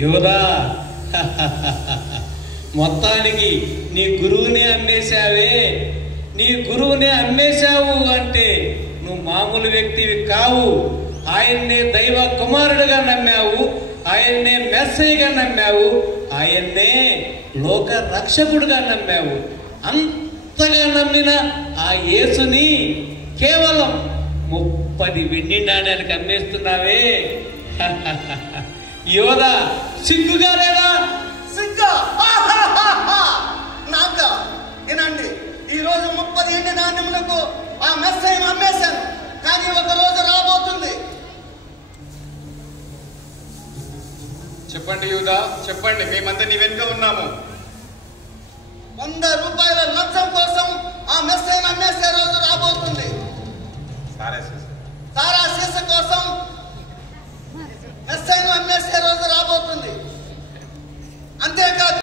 యోధా, మొత్తానికి నీ గురువునే అమ్మేశావే. నీ గురువునే అమ్మేశావు అంటే నువ్వు మామూలు వ్యక్తివి కావు. ఆయన్నే దైవ కుమారుడుగా నమ్మావు, ఆయన్నే మెస్సయ్యగా నమ్మావు, ఆయన్నే లోక రక్షకుడుగా నమ్మావు. అంతగా నమ్మిన ఆ యేసుని కేవలం 30 వెండి నాణ్యాలకు అమ్మేస్తున్నావే. యోధా, సిగ్గుగా లేదా? సిగ్గా నాక ఏనండి. ఈరోజు 30 ఎండి నాణ్యములకు ఆ మెస్సయ్యను అమ్మేశాను. కానీ ఒక రోజు రాబోతుంది. చెప్పండి యూదా, చెప్పండి. మేమంతా నీ వెనుక ఉన్నాము. 100 రూపాయల లంచం కోసం ఆ మెస్సయ్యను అమ్మేసే రోజు రాబోతుంది. సారా సీస కోసం మెస్సయ్యను అమ్మేసే రోజు రాబోతుంది. అంతేకాదు